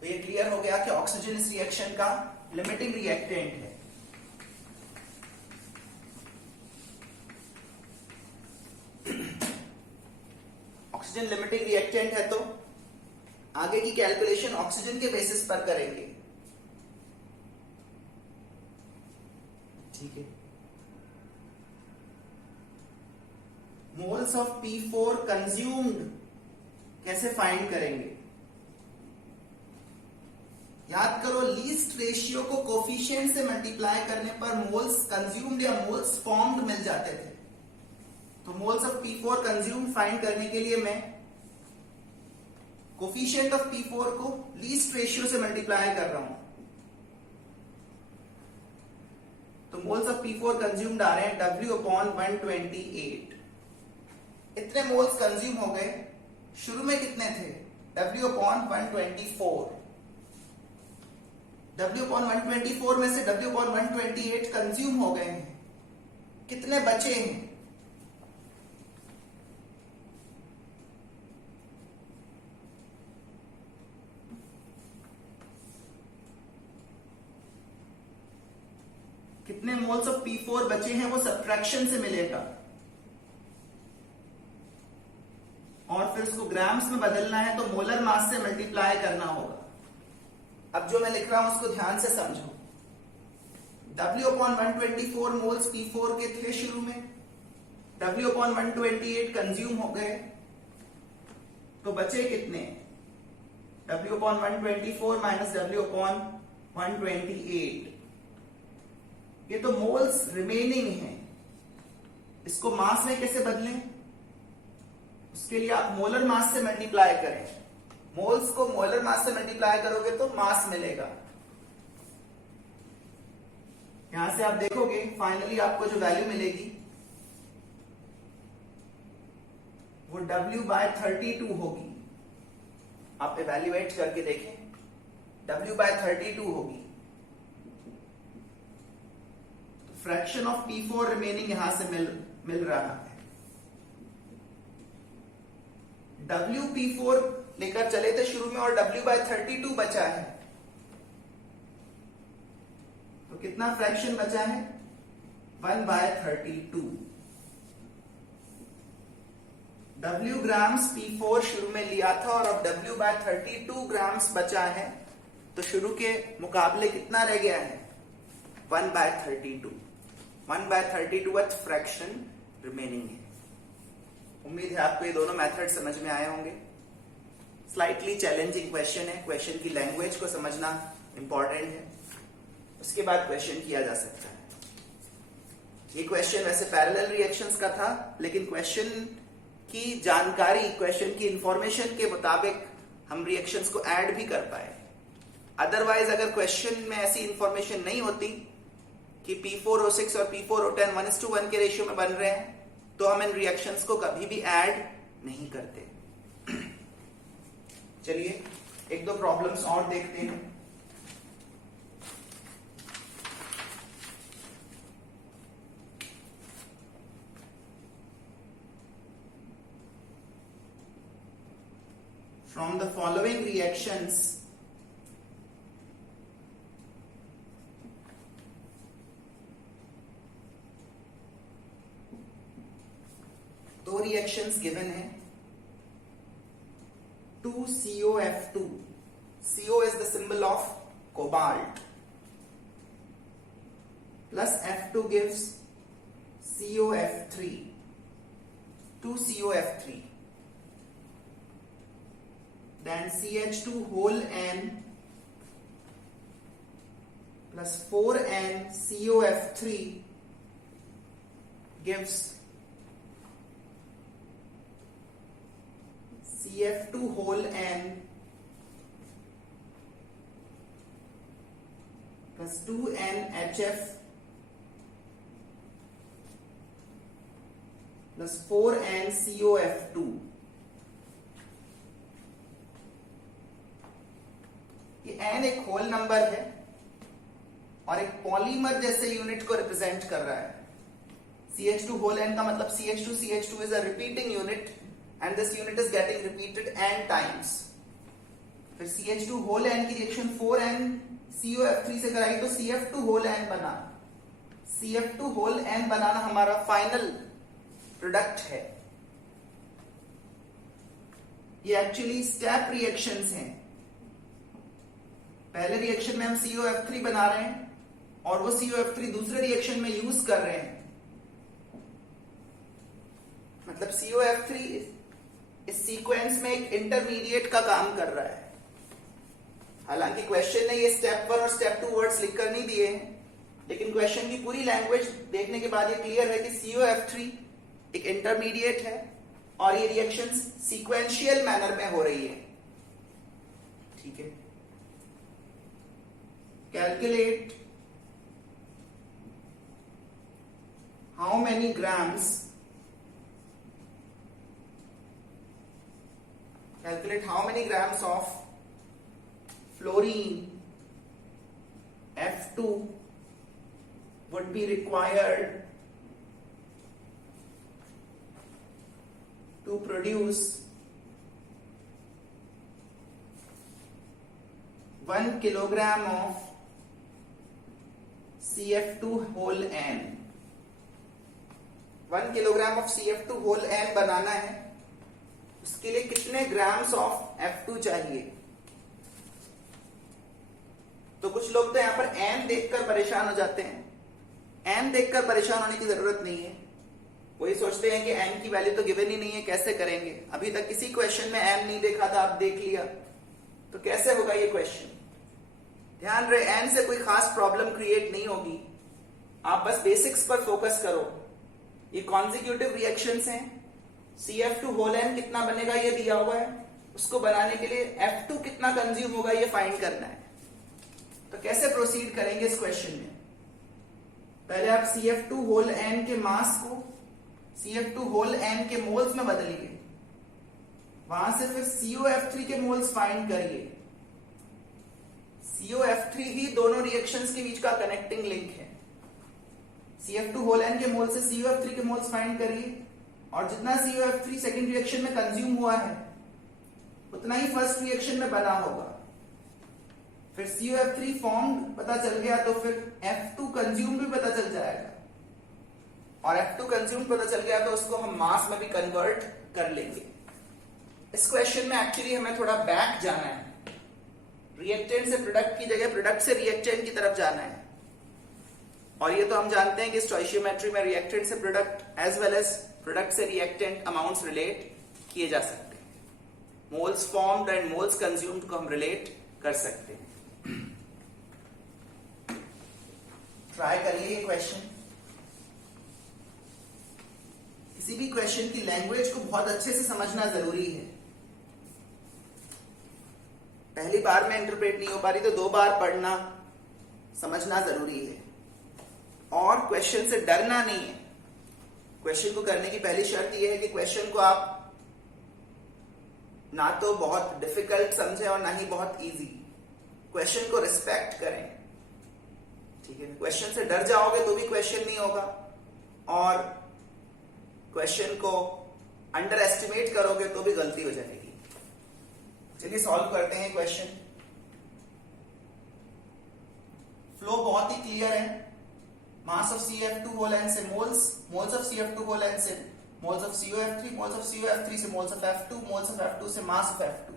तो ये क्लियर हो गया कि ऑक्सीजन इस रिएक्शन का लिमिटिंग रिएक्टेंट है। ऑक्सीजन लिमिटिंग रिएक्टेंट है तो आगे की कैलकुलेशन ऑक्सीजन के बेसिस पर करेंगे। ठीक है, मोल्स ऑफ P4 कंज्यूम्ड कैसे फाइंड करेंगे? याद करो, लीस्ट रेशियो को कोफिशिएंट से मल्टीप्लाई करने पर मोल्स कंज्यूम्ड या मोल्स फॉर्म्ड मिल जाते थे। तो moles of P4 consumed find करने के लिए मैं कोफिशिएंट ऑफ P4 को लीस्ट रेशियो से मल्टीप्लाई कर रहा हूं। तो मोल्स ऑफ P4 कंज्यूम्ड आ रहे हैं W/128। इतने मोल्स कंज्यूम हो गए। शुरू में कितने थे? W/124। W/124 में से W/128 कंज्यूम हो गए हैं। कितने बचे हैं? कितने मोल्स ऑफ P4 बचे हैं वो सब्ट्रैक्शन से मिलेगा, और फिर उसको ग्राम्स में बदलना है तो मोलर मास से मल्टीप्लाई करना होगा। अब जो मैं लिख रहा हूं उसको ध्यान से समझो। W/124 मोल्स P4 के थे शुरू में, W/128 कंज्यूम हो गए, तो बचे कितने? W/124 minus W/128। ये तो मोल्स रिमेनिंग हैं। इसको मास में कैसे बदलें? उसके लिए आप मोलर मास से मल्टीप्लाई करें। मोल्स को मोलर मास से मल्टीप्लाई करोगे तो मास मिलेगा। यहां से आप देखोगे फाइनली आपको जो वैल्यू मिलेगी वो W/32 होगी। आप इवैल्यूएट करके देखें, W/32 होगी। फ्रैक्शन ऑफ P4 रिमेनिंग यहां से मिल रहा है। WP4 लेकर चले थे शुरू में और W/32 बचा है, तो कितना फ्रैक्शन बचा है? 1/32। W ग्राम्स P4 शुरू में लिया था और अब W/32 ग्राम्स बचा है, तो शुरू के मुकाबले कितना रह गया है? 1/32। 1/32 फ्रैक्शन रिमेनिंग है। उम्मीद है आपको ये दोनों मेथड समझ में आए होंगे। स्लाइटली चैलेंजिंग क्वेश्चन है, क्वेश्चन की लैंग्वेज को समझना इंपॉर्टेंट है, उसके बाद क्वेश्चन किया जा सकता है। ये क्वेश्चन वैसे पैरेलल रिएक्शंस का था, लेकिन क्वेश्चन की जानकारी, क्वेश्चन की इंफॉर्मेशन के मुताबिक हम रिएक्शंस को ऐड भी कर पाए। अदरवाइज अगर क्वेश्चन में ऐसी इंफॉर्मेशन नहीं होती कि P4O6 और P4O10 1:1 के रेशियो में बन रहे हैं, तो हम इन रिएक्शंस को कभी भी ऐड नहीं करते। चलिए एक दो प्रॉब्लम्स और देखते हैं। From the following reactions, दो रिएक्शंस गिवन है। 2COF2, CO is the symbol of cobalt, plus F2 gives COF3, 2COF3, then CH2 whole N plus 4N COF3 gives CF2 whole N plus 2NHF plus 4NCOF2। ये N एक whole number है और एक polymer जैसे unit को represent कर रहा है। CH2 whole N का मतलब CH2 is a repeating unit and this unit is getting repeated n times। फिर CH2 whole N की रिएक्शन 4N COF3 से कराई तो CF2 whole N बना। CF2 whole N बनाना हमारा फाइनल प्रोडक्ट है। ये एक्चुअली स्टेप रिएक्शंस हैं। पहले रिएक्शन में हम COF3 बना रहे हैं और वो COF3 दूसरे रिएक्शन में यूज कर रहे हैं। मतलब COF3 इस सीक्वेंस में एक इंटरमीडिएट का काम कर रहा है। हालांकि क्वेश्चन ने ये स्टेप 1 और स्टेप 2 वर्ड्स लिखकर नहीं दिए हैं, लेकिन क्वेश्चन की पूरी लैंग्वेज देखने के बाद ये क्लियर है कि COF3 एक इंटरमीडिएट है और ये रिएक्शंस सीक्वेंशियल मैनर में हो रही है। ठीक है, calculate how many grams of fluorine F2 would be required to produce 1 kilogram of CF2 whole n। 1 kilogram of CF2 whole n बनाना है, उसके लिए कितने ग्राम्स ऑफ F2 चाहिए? तो कुछ लोग तो यहां पर n देखकर परेशान हो जाते हैं। n देखकर परेशान होने की जरूरत नहीं है। वही सोचते हैं कि n की वैल्यू तो गिवन ही नहीं है, कैसे करेंगे? अभी तक किसी क्वेश्चन में n नहीं देखा था, आप देख लिया, तो कैसे होगा ये क्वेश्चन? ध्यान रहे, n से कोई खास प्रॉब्लम क्रिएट नहीं होगी। आप बस बेसिक्स पर फोकस करो। ये कॉन्जिक्यूटिव रिएक्शंस हैं। CF2 whole n कितना बनेगा ये दिया हुआ है, उसको बनाने के लिए F2 कितना कंज्यूम होगा ये फाइंड करना है। तो कैसे प्रोसीड करेंगे इस क्वेश्चन में? पहले आप CF2 whole n के मास को CF2 whole n के मोल्स में बदलिए, वहां से फिर COF3 के मोल्स फाइंड करिए। COF3 ही दोनों रिएक्शंस के बीच का कनेक्टिंग लिंक है। CF2 whole n के मोल से COF3 के मोल्स फाइंड करिए, और जितना COF3 सेकेंड रिएक्शन में कंज्यूम हुआ है उतना ही फर्स्ट रिएक्शन में बना होगा। फिर COF3 फॉर्म पता चल गया तो फिर F2 कंज्यूम भी पता चल जाएगा, और F2 कंज्यूम पता चल गया तो उसको हम मास में भी कन्वर्ट कर लेंगे। इस क्वेश्चन में एक्चुअली हमें थोड़ा बैक जाना है, रिएक्टेंट से प्रोडक्ट की जगह प्रोडक्ट से रिएक्टेंट की तरफ जाना है। और ये तो हम जानते हैं कि स्टोइशियोमेट्री में रिएक्टेंट से product as well as product से रिएक्टेंट अमाउंट्स रिलेट किए जा सकते हैं। Moles formed and moles consumed को हम रिलेट कर सकते हैं। ट्राई करिए ये क्वेश्चन। किसी भी क्वेश्चन की लैंग्वेज को बहुत अच्छे से समझना जरूरी है। पहली बार में इंटरप्रेट नहीं हो पा रही तो 2 बार पढ़ना समझना जरूरी है। और क्वेश्चन से डरना नहीं है। क्वेश्चन को करने की पहली शर्त यह है कि क्वेश्चन को आप ना तो बहुत डिफिकल्ट समझें और ना ही बहुत इजी। क्वेश्चन को रिस्पेक्ट करें। ठीक है, क्वेश्चन से डर जाओगे तो भी क्वेश्चन नहीं होगा, और क्वेश्चन को अंडर एस्टिमेट करोगे तो भी गलती हो जाएगी। चलिए सॉल्व करते हैं क्वेश्चन। फ्लो बहुत ही क्लियर है। Mass of CF2 whole n से moles, moles of CF2 whole n से moles of COF3, moles of COF3 से moles of F2, moles of F2 से मास ऑफ F2।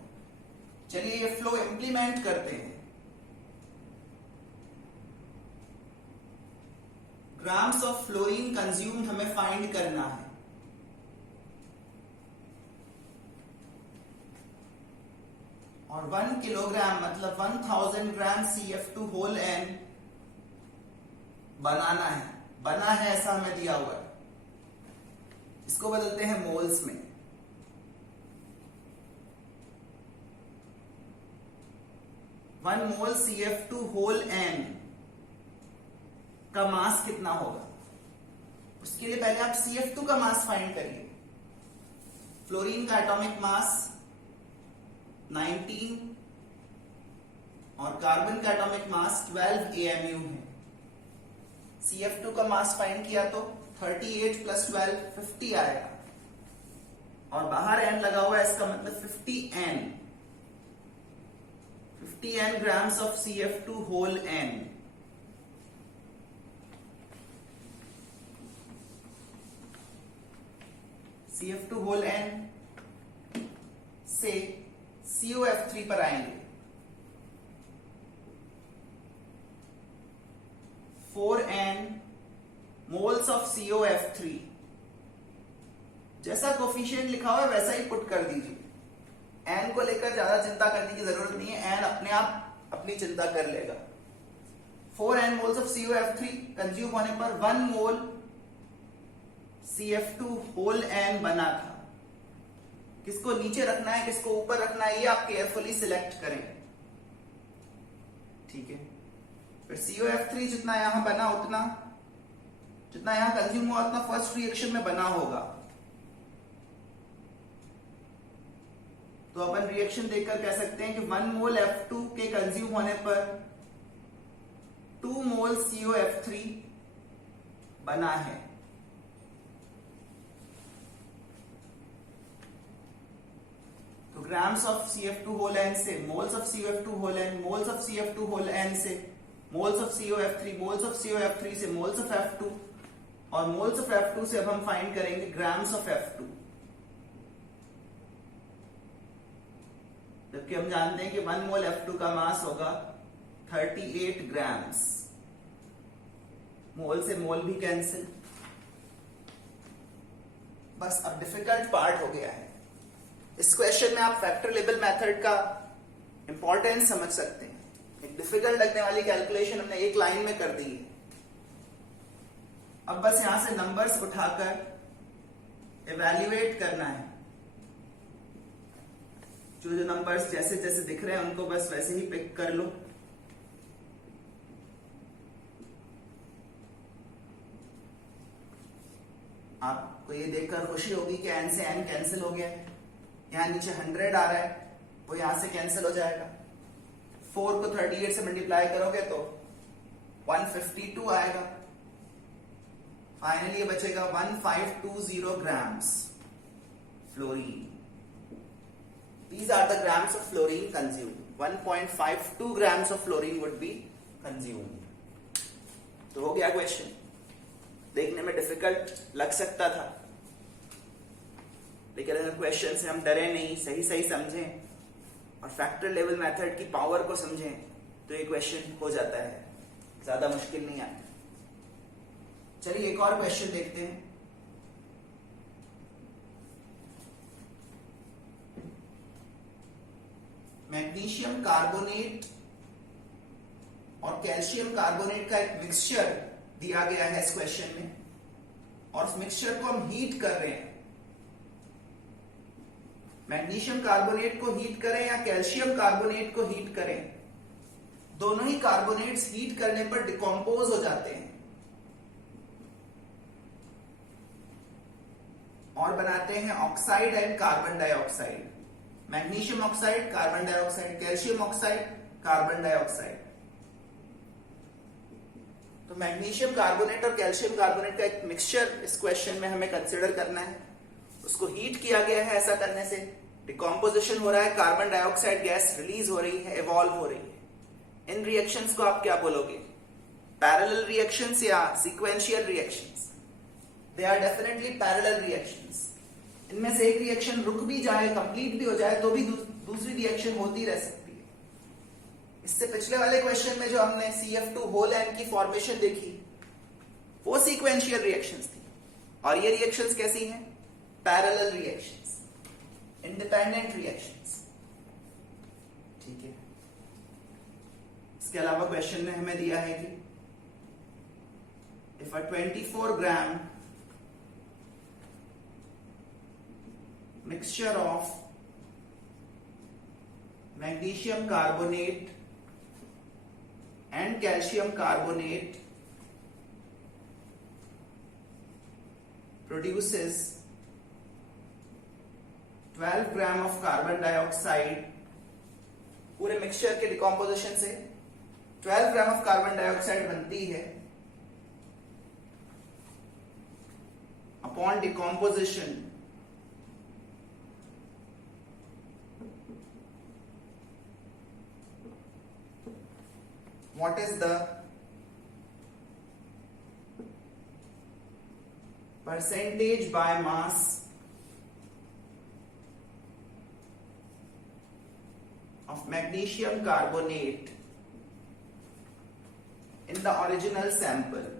चलिए ये फ्लो इंप्लीमेंट करते हैं। ग्राम्स ऑफ फ्लोरीन कंज्यूम्ड हमें find करना है। और 1 किलोग्राम मतलब 1000 ग्राम CF2 whole n बनाना है। बना है ऐसा हमें दिया हुआ है। इसको बदलते हैं मोल्स में। One mole CF2 whole n का मास कितना होगा? उसके लिए पहले आप CF2 का मास फाइंड करिए। फ्लोरीन का एटॉमिक मास 19 और कार्बन का एटॉमिक मास 12 AMU है। CF2 का मास फाइंड किया तो 38 + 12 50 आएगा, और बाहर n लगा हुआ है, इसका मतलब 50n grams of CF2 whole n। CF2 whole n से COF3 पर आएंगे। 4n moles of COF3। जैसा कोफिशिएंट लिखा हुआ है वैसा ही पुट कर दीजिए। n को लेकर ज्यादा चिंता करने की जरूरत नहीं है। n अपने आप अपनी चिंता कर लेगा। 4 n moles of COF3 consume होने पर 1 मोल CF2 होल n बना था। किसको नीचे रखना है, किसको ऊपर रखना है, ये आप केयरफुली सिलेक्ट करें। ठीक है, फिर COF3 जितना यहां बना उतना, जितना यहां कंज्यूम हुआ उतना फर्स्ट रिएक्शन में बना होगा। तो अपन रिएक्शन देखकर कह सकते हैं कि 1 मोल F2 के कंज्यूम होने पर 2 मोल COF3 बना है। तो grams of CF2 whole n से moles of COF2 whole n, moles of CF2 whole n से moles of COF3, moles of COF3 से मोल्स ऑफ F2, और मोल्स ऑफ F2 से अब हम फाइंड करेंगे ग्राम्स ऑफ F2। जबकि हम जानते हैं कि 1 मोल F2 का मास होगा 38 ग्राम्स। मोल से मोल भी कैंसिल। बस अब डिफिकल्ट पार्ट हो गया है। इस क्वेश्चन में आप फैक्टर लेबल मेथड का इंपॉर्टेंस समझ सकते हैं। एक डिफिकल्ट लगने वाली कैलकुलेशन हमने एक लाइन में कर दी है। अब बस यहां से नंबर्स उठाकर इवैल्यूएट करना है। जो जो नंबर्स जैसे जैसे दिख रहे हैं उनको बस वैसे ही पिक कर लो। आपको ये देखकर खुशी होगी कि n से n कैंसिल हो गया है। यहां नीचे 100 आ रहा है, वो यहां से कैंसिल हो जाएगा। 4 को 38 से मल्टीप्लाई करोगे तो 152 आएगा। फाइनली ये बचेगा 1520 grams fluorine. These are the grams of fluorine consumed. 1.52 grams of fluorine would be consumed. तो हो गया क्वेश्चन। देखने में डिफिकल्ट लग सकता था, लेकिन अगर क्वेश्चन से हम डरे नहीं, सही सही समझें और फैक्टर लेवल मेथड की पावर को समझें तो ये क्वेश्चन हो जाता है, ज्यादा मुश्किल नहीं आता। चलिए एक और क्वेश्चन देखते हैं। मैग्नीशियम कार्बोनेट और कैल्शियम कार्बोनेट का एक मिक्सचर दिया गया है इस क्वेश्चन में, और उस मिक्सचर को हम हीट कर रहे हैं। मैग्नीशियम कार्बोनेट को हीट करें या कैल्शियम कार्बोनेट को हीट करें, दोनों ही कार्बोनेट्स हीट करने पर डिकम्पोज हो जाते हैं और बनाते हैं oxide and carbon dioxide. Magnesium oxide, carbon dioxide, calcium oxide, carbon dioxide. तो मैग्नीशियम कार्बोनेट और कैल्शियम कार्बोनेट का एक मिक्सचर इस क्वेश्चन में हमें कंसीडर करना है। उसको हीट किया गया है, ऐसा करने से डिकम्पोजिशन हो रहा है, कार्बन डाइऑक्साइड गैस रिलीज हो रही है, इवॉल्व हो रही है। इन रिएक्शंस को आप क्या बोलोगे? पैरेलल रिएक्शंस या sequential reactions? They are definitely parallel reactions. इनमें से एक रिएक्शन रुक भी जाए, कंप्लीट भी हो जाए, तो भी दूसरी रिएक्शन होती रह सकती है। इससे पिछले वाले क्वेश्चन में जो हमने CF2 होल n की फॉर्मेशन देखी, वो सीक्वेंशियल रिएक्शंस थी, और ये रिएक्शंस कैसी हैं? Parallel reactions, independent reactions. ठीक है। इसके अलावा क्वेश्चन में हमें दिया है कि if a 24 gram mixture of magnesium carbonate and calcium carbonate produces 12 gram of carbon dioxide। पूरे मिक्सचर के डिकम्पोजिशन से 12 ग्राम of carbon dioxide बनती है। Upon decomposition what is the percentage by mass of magnesium carbonate in the original sample?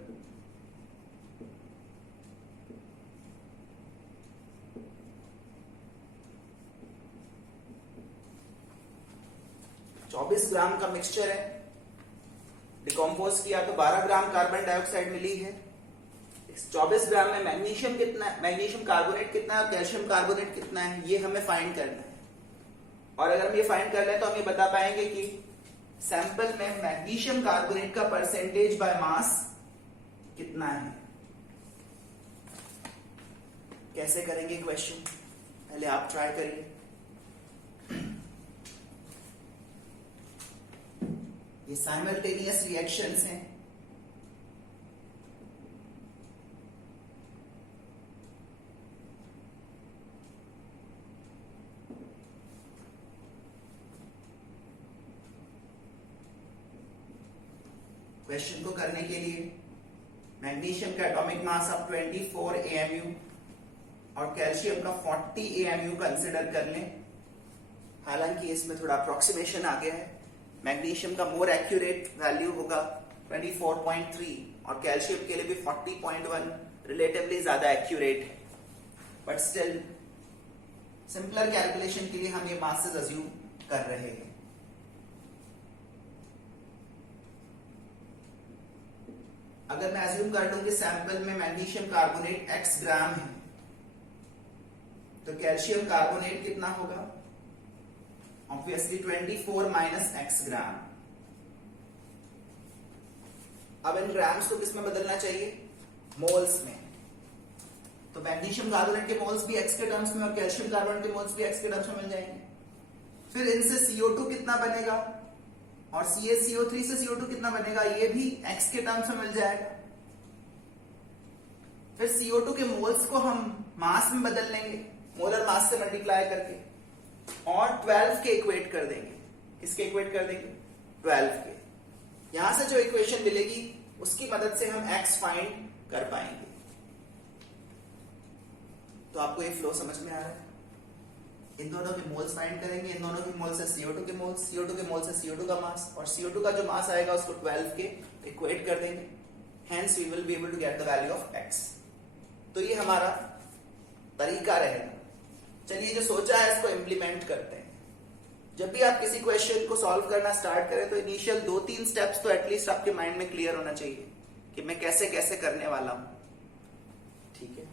24 ग्राम का mixture है, decompose किया तो 12 gram carbon dioxide मिली है। इस 24 ग्राम में मैग्नीशियम कितना है, मैग्नीशियम कार्बोनेट कितना है और कैल्शियम कार्बोनेट कितना है, ये हमें फाइंड करना है। और अगर हम ये फाइंड कर लें तो हम ये बता पाएंगे कि सैंपल में मैग्नीशियम कार्बोनेट का परसेंटेज बाय मास कितना है। कैसे करेंगे क्वेश्चन, पहले आप ट्राई करिए। ये साइमल्टेनियस रिएक्शंस हैं। क्वेश्चन को करने के लिए मैग्नीशियम का एटॉमिक मास आप 24 AMU और कैल्शियम का 40 AMU कंसिडर कर लें। हालांकि इसमें थोड़ा अप्रोक्सीमेशन आ गया है, मैग्नीशियम का मोर एक्यूरेट वैल्यू होगा 24.3 और कैल्शियम के लिए भी 40.1 रिलेटिवली ज्यादा एक्यूरेट है, बट स्टिल सिंपलर कैलकुलेशन के लिए हम ये मासेस अज्यूम कर रहे हैं। अगर मैं अज्यूम कर लूं कि सैंपल में मैग्नीशियम कार्बोनेट x ग्राम है तो कैल्शियम कार्बोनेट कितना होगा, ऑब्वियसली 24 माइनस x ग्राम। अब इन ग्राम्स को किसमें बदलना चाहिए, मोल्स में। तो मैग्नीशियम कार्बोनेट के मोल्स भी x के टर्म्स में और कैल्शियम कार्बोनेट के मोल्स भी x के टर्म्स में मिल जाएंगे। फिर इनसे CO2 कितना बनेगा और CaCO3 से CO2 कितना बनेगा, ये भी x के टर्म्स में मिल जाएगा। फिर CO2 के मोल्स को हम मास में बदल लेंगे, मोलर मास से मल्टीप्लाई करके, और 12 के इक्वेट कर देंगे। किसके इक्वेट कर देंगे, 12 के। यहां से जो इक्वेशन मिलेगी उसकी मदद से हम x फाइंड कर पाएंगे। तो आपको ये फ्लो समझ में आ रहा है। इन दोनों के मोल्स फाइंड करेंगे, इन दोनों के मोल से CO2 के मोल्स, CO2 के मोल से CO2 का मास, और CO2 का जो मास आएगा उसको 12 के इक्वेट कर देंगे। Hence we will be able to get the value of x। तो ये हमारा तरीका रहेगा। चलिए जो सोचा है इसको इम्प्लीमेंट करते हैं। जब भी आप किसी क्वेश्चन को सॉल्व करना स्टार्ट करें तो इनिशियल 2-3 स्टेप्स तो एटलीस्ट आपके माइंड में क्लियर होना चाहिए कि मैं कैसे कैसे करने वाला हूं। ठीक है,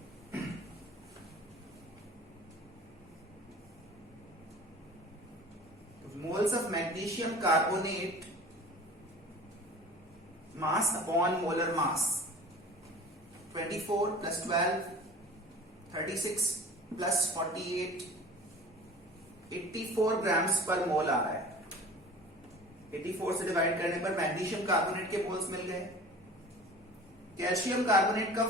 moles of magnesium carbonate mass upon molar mass 24 plus 12 36 plus 48 84 grams पर मोल आ रहा है। 84 से डिवाइड करने पर मैग्नीशियम कार्बोनेट के मोल्स मिल गए। कैल्शियम कार्बोनेट का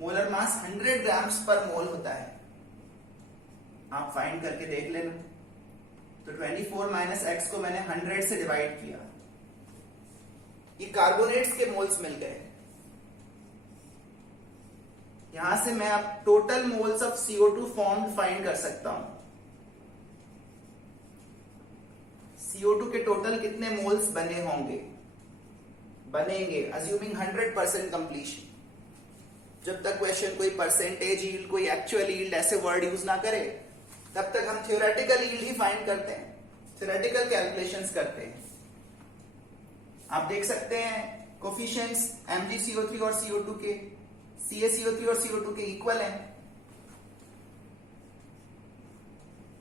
मोलर मास 100 ग्राम्स पर मोल होता है, आप फाइंड करके देख लेना। तो 24 माइनस x को मैंने 100 से डिवाइड किया, ये कार्बोनेट्स के मोल्स मिल गए। यहां से मैं अब total moles of CO2 formed find कर सकता हूं। CO2 के टोटल कितने मोल्स बने होंगे, बनेंगे, अज्यूमिंग 100% कंप्लीशन। जब तक क्वेश्चन कोई परसेंटेज यील्ड, कोई एक्चुअल यील्ड ऐसे वर्ड यूज ना करे, तब तक हम थ्योरेटिकल यील्ड ही फाइंड करते हैं, थ्योरेटिकल कैलकुलेशंस करते हैं। आप देख सकते हैं कोफिशिएंट्स MgCO3 और CO2 के CaCO3 और CO2 के इक्वल हैं।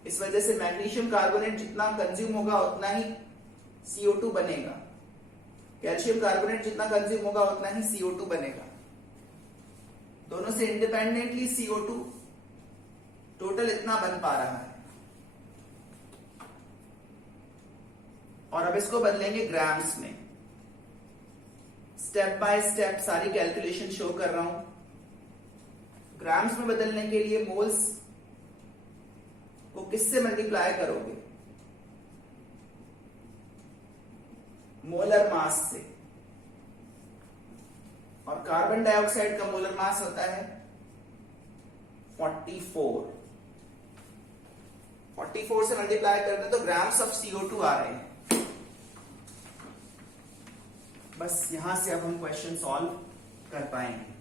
इस वजह से मैग्नीशियम कार्बोनेट जितना कंज्यूम होगा उतना ही CO2 बनेगा, कैल्शियम कार्बोनेट जितना कंज्यूम होगा उतना ही CO2 बनेगा। दोनों से इंडिपेंडेंटली CO2 टोटल इतना बन पा रहा है। और अब इसको बदलेंगे ग्राम्स में। स्टेप बाय स्टेप सारी कैलकुलेशन शो कर रहा हूं। ग्राम्स में बदलने के लिए मोल्स को किससे मल्टीप्लाई करोगे, मोलर मास से। और कार्बन डाइऑक्साइड का मोलर मास होता है 44। 44 से मल्टीप्लाई करते तो ग्राम्स ऑफ CO2 आ रहे हैं। बस यहां से अब हम क्वेश्चन सॉल्व कर पाएंगे।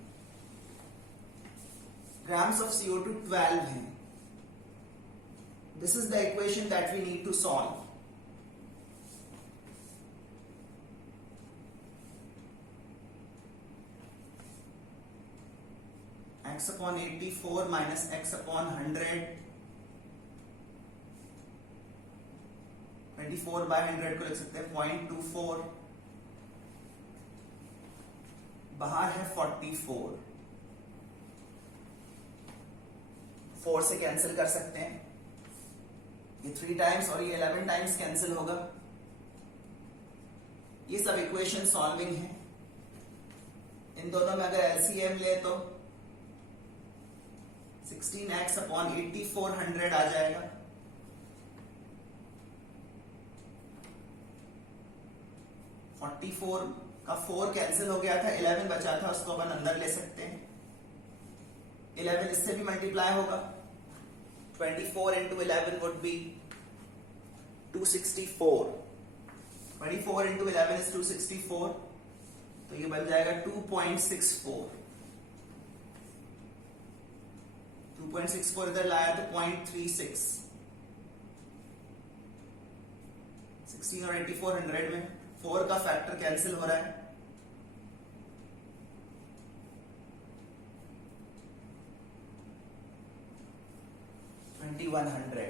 ग्राम्स ऑफ CO2 12 हैं। This is the equation that we need to solve. x upon 84 minus x upon 100, 24 by 100 को लिख सकते हैं 0.24, बाहर है 44, 4 से कैंसिल कर सकते हैं, ये 3 टाइम्स और ये 11 टाइम्स कैंसिल होगा। ये सब इक्वेशन सॉल्विंग है। इन दोनों में अगर एलसीएम ले तो 16x अपॉन 8400 आ जाएगा। फोर का 4 कैंसिल हो गया था, 11 बचा था, उसको अपन अंदर ले सकते हैं। 11 इससे भी मल्टीप्लाई होगा, 24 into 11 would be 264, 24 into 11 is 264, तो ये बन जाएगा 2.64, 2.64 इधर लाया तो 0.36, 16 और 8400 में 4 का फैक्टर कैंसिल हो रहा है, $2100,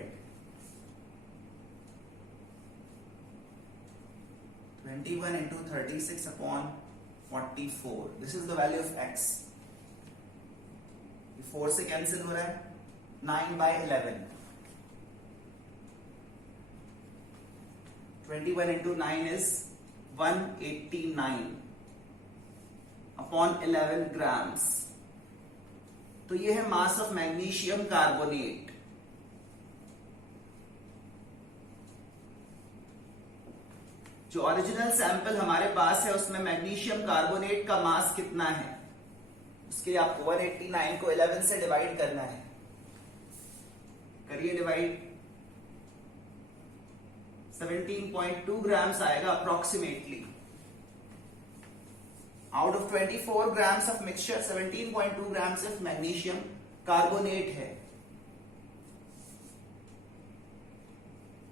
21 into 36 upon 44, this is the value of x, 4 से कैंसिल हो रहा है, 9 by 11, 21 into 9 is 189 upon 11 grams, तो ये है मास ऑफ मैग्नीशियम कार्बोनेट। जो ओरिजिनल सैंपल हमारे पास है उसमें मैग्नीशियम कार्बोनेट का मास कितना है, उसके लिए आपको 189 को 11 से डिवाइड करना है। करिए डिवाइड, 17.2 ग्राम्स आएगा approximately. Out of 24 grams of mixture 17.2 grams of magnesium carbonate है।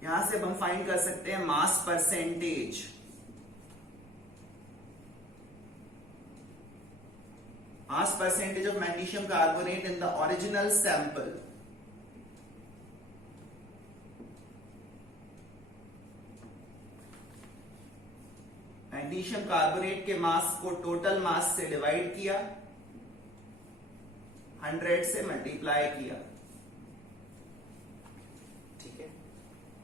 यहां से हम फाइंड कर सकते हैं mass percentage. Mass percentage of magnesium carbonate in the original sample. Magnesium carbonate के मास को टोटल मास से डिवाइड किया, 100 से मल्टीप्लाई किया, ठीक है,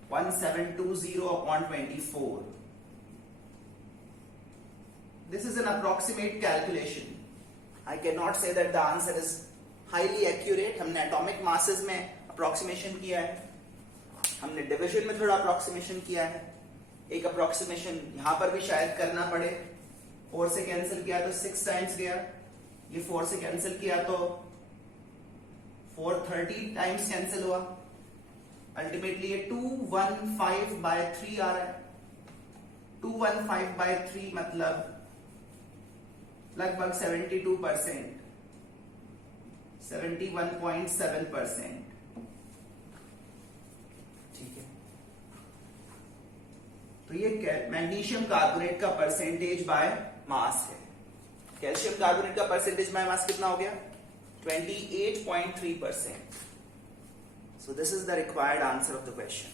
1720 upon 24. This is an approximate calculation. I cannot say that the answer is highly accurate. हमने atomic masses में अप्रोक्सीमेशन किया है, हमने डिवीजन में थोड़ा अप्रोक्सीमेशन किया है, एक अप्रोक्सीमेशन यहां पर भी शायद करना पड़े। 4 से कैंसिल किया तो 6 टाइम्स गया, ये 4 से कैंसिल किया तो 430 टाइम्स कैंसिल हुआ। अल्टीमेटली ये 215/3 आ रहा है। 215/3 मतलब लगभग 72%, 71.7%, ठीक है। तो ये मैग्नीशियम कार्बोनेट का परसेंटेज बाय मास है। कैल्शियम कार्बोनेट का परसेंटेज बाय मास कितना हो गया? 28.3%. So this is the required answer of the question.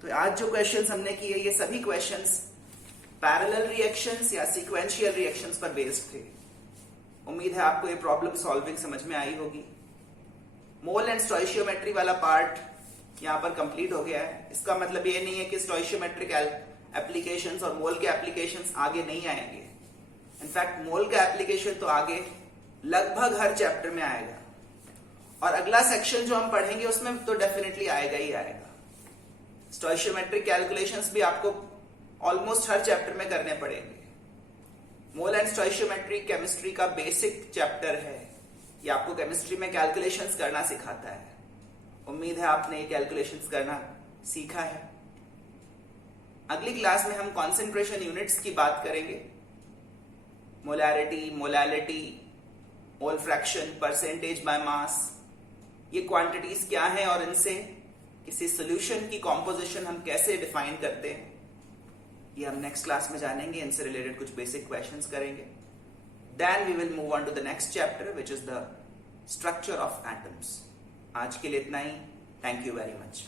तो आज जो क्वेश्चंस हमने किए ये सभी क्वेश्चंस पैरेलल रिएक्शंस या सीक्वेंशियल रिएक्शंस पर बेस्ड थे। उम्मीद है आपको ये प्रॉब्लम सॉल्विंग समझ में आई होगी। मोल एंड स्टोइशियोमेट्री वाला पार्ट यहाँ पर कंप्लीट हो गया है। इसका मतलब ये नहीं है कि स्टोइशियोमेट्रिक एप्लीकेशंस और मोल के एप्लीकेशंस आगे नहीं आएंगे। इनफैक्ट मोल का एप्लीकेशन तो आगे लगभग हर चैप्टर में आएगा, और अगला सेक्शन जो हम पढ़ेंगे उसमें तो डेफिनेटली आएगा ही आएगा। स्टोइशियोमेट्रिक कैलकुलेशंस भी आपको ऑलमोस्ट हर चैप्टर में करने पड़ेंगे। मोल एंड स्टोइशियोमेट्री केमिस्ट्री का बेसिक चैप्टर है, ये आपको केमिस्ट्री में कैलकुलेशंस करना सिखाता है। उम्मीद है आपने ये कैलकुलेशंस करना सीखा है। अगली क्लास में हम कॉन्सेंट्रेशन यूनिट्स की बात करेंगे। Molarity, molality, mole fraction, percentage by mass, ये क्वांटिटीज क्या हैं और इनसे किसी सॉल्यूशन की कॉम्पोजिशन हम कैसे डिफाइन करते हैं, ये हम नेक्स्ट क्लास में जानेंगे। इनसे रिलेटेड कुछ बेसिक क्वेश्चंस करेंगे। Then we will move on to the next chapter which is the structure of atoms. आज के लिए इतना ही. Thank you very much.